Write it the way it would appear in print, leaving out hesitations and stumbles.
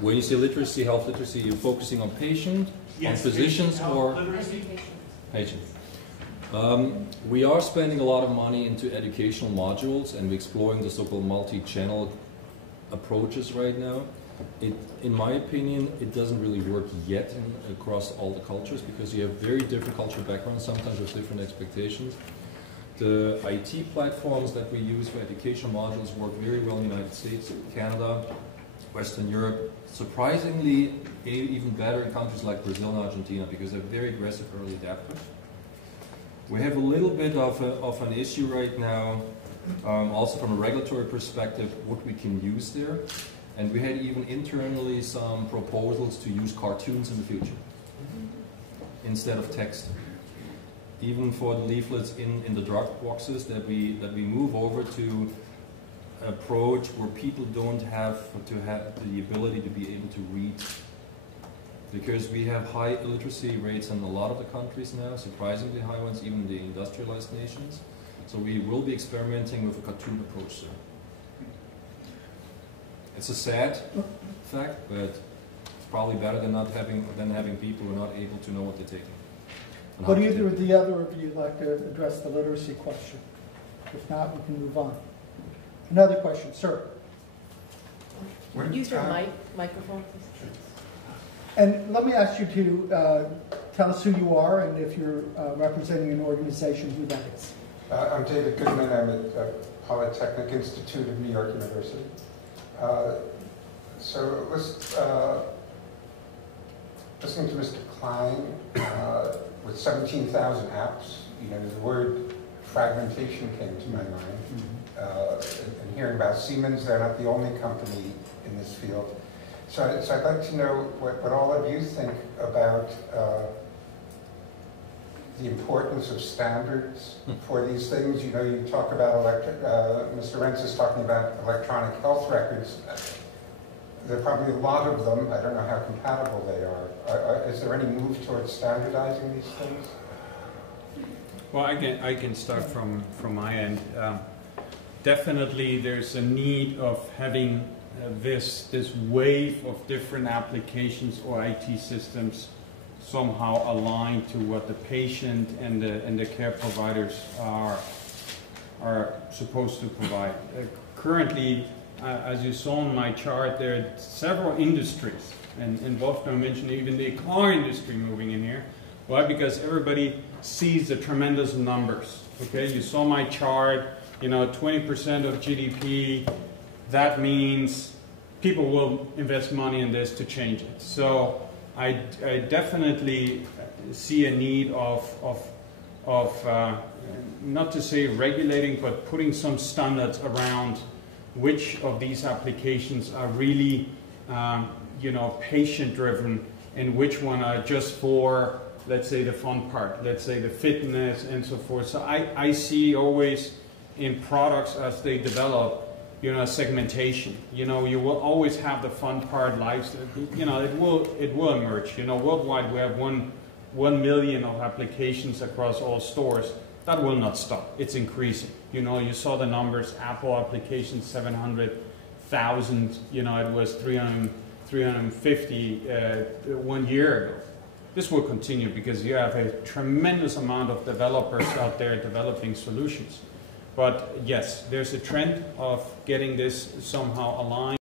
When you say literacy, health literacy, you're focusing on patient, yes, on physicians, or patients? We are spending a lot of money into educational modules, and we're exploring the so-called multi-channel approaches right now. In my opinion, it doesn't really work yet across all the cultures, because you have very different cultural backgrounds, sometimes with different expectations. The IT platforms that we use for educational modules work very well in the United States, Canada, Western Europe, surprisingly even better in countries like Brazil and Argentina, because they're very aggressive early adapters. We have a little bit of an issue right now, also from a regulatory perspective, what we can use there. And we had even internally some proposals to use cartoons in the future instead of text. Even for the leaflets in the drug boxes, that we move over to approach where people don't have to have the ability to be able to read. Because we have high illiteracy rates in a lot of the countries now, surprisingly high ones, even the industrialized nations. So we will be experimenting with a cartoon approach there. It's a sad fact, but it's probably better than having people who are not able to know what they're taking. Would either or the other of you like to address the literacy question? If not, we can move on. Another question, sir. Use your microphone, please. And let me ask you to tell us who you are and if you're representing an organization, who that is. I'm David Goodman. I'm at Polytechnic Institute of New York University. So listening to Mr. Klein, with 17,000 apps, the word fragmentation came to my mind. And hearing about Siemens, they're not the only company in this field. So I'd like to know what all of you think about the importance of standards for these things. You talk about Mr. Rentz is talking about electronic health records. There are probably a lot of them. I don't know how compatible they are. Is there any move towards standardizing these things? Well, I can start from my end. Definitely, there's a need of having this wave of different applications or IT systems somehow aligned to what the patient and the care providers are supposed to provide. Currently, as you saw in my chart, there are several industries, and Wolfgang mentioned even the car industry moving in here. Why? Because everybody sees the tremendous numbers. Okay, you saw my chart. 20% of GDP. That means people will invest money in this to change it. So I definitely see a need of not to say regulating, but putting some standards around which of these applications are really patient-driven and which one are just for, let's say, the fun part, let's say the fitness and so forth. So I see always in products as they develop, segmentation. You will always have the fun part, lives. It will emerge. Worldwide we have 1 million of applications across all stores. That will not stop. It's increasing. You saw the numbers. Apple applications 700,000. It was 350 1 year ago. This will continue because you have a tremendous amount of developers out there developing solutions. But yes, there's a trend of getting this somehow aligned.